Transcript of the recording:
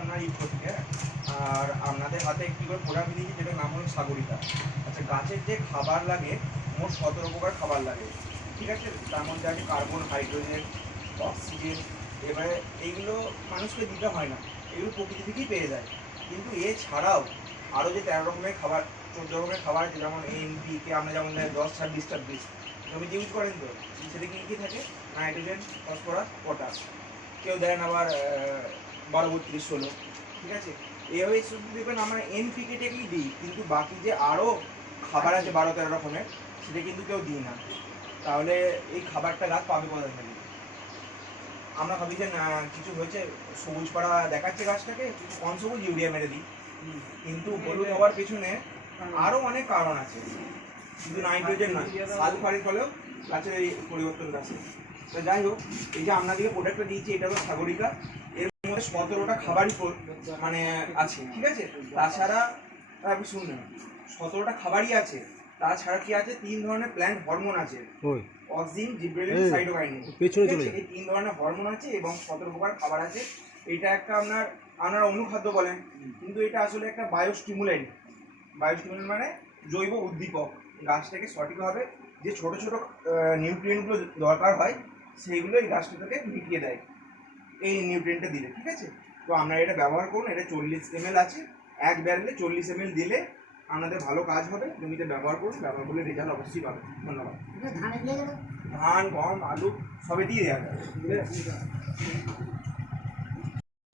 আমরা ইউজ করছি, হ্যাঁ। আর আপনাদের হাতে একটি করে প্রোডাক্ট দিয়েছি যেটার নাম হলো সাগরিকা। আচ্ছা, গাছের যে খাবার লাগে মোট 17 প্রকার খাবার লাগে, ঠিক আছে। তার মধ্যে আছে কার্বন, হাইড্রোজেন, অক্সিজেন। এবারে এইগুলো মানুষকে দিতে হয় না, এগুলো প্রকৃতি থেকেই পেয়ে যায়। কিন্তু এছাড়াও আরও যে 13 রকমের খাবার, 14 রকমের খাবার আছে, যেমন এনপিকে আমরা যেমন দেয় 10, 26, 26 জমিতে ইউজ করেন, তো সেটা কী কী থাকে? Nitrogen, phosphorus, potash. কেউ দেন আবার 12, 32, 16, ঠিক আছে। এইভাবে শুধু দেখবেন আমরা এনপিকেটাকেই দিই, কিন্তু বাকি যে আরও খাবার আছে 12, 13 রকমের, সেটা কিন্তু কেউ দিই না। তাহলে এই খাবারটা গাছ পাবে কোথা থেকে? আমরা ভাবি যে না কিছু হয়েছে, সবুজ পাড়া দেখাচ্ছে গাছটাকে, কম সবুজ, ইউরিয়া মেরে দিই। কিন্তু হলুদ হওয়ার পেছনে আরও অনেক কারণ আছে, শুধু নাইট্রোজেন নয়, সালফারের ফলেও গাছের এই পরিবর্তনটা আছে। তো যাই হোক, এই যে আপনাদেরকে প্রোডাক্টটা দিয়েছি, এটা হলো সাগরিকা। এর মধ্যে 17টা খাবারই মানে আছে, ঠিক আছে। তাছাড়া আপনি শুনবেন, 17টা খাবারই আছে, তাছাড়া কি আছে? 3 ধরনের প্ল্যান্ট হরমোন আছে, অক্সিন, জিব্রেলিন, সাইটোকাইনিন। এই 3 ধরনের হরমোন আছে এবং 17 প্রকার খাবার আছে। এটা একটা আপনারা অনুখাদ্য বলেন, কিন্তু এটা আসলে একটা বায়োস্টিমুলেন্ট। বায়োস্টিমুলেন্ট মানে জৈব উদ্দীপক। গাছটাকে সঠিকভাবে যে ছোট ছোট নিউট্রিয়েন্টগুলো দরকার হয়, সেইগুলো এই গাছটাকে মিটিয়ে দেয় এই নিউট্রিয়েন্টটা দিলে, ঠিক আছে। তো আপনারা এটা ব্যবহার করুন। এটা 40 ml আছে, এক ব্যারেলে 40 ml দিলে আপনাদের ভালো কাজ হবে। জমিতে ব্যবহার করুন, ব্যবহার করলে রেজাল্ট অবশ্যই পাবেন। ধন্যবাদ। ধান, গম, আলু সবে দিয়ে দেওয়া যায়।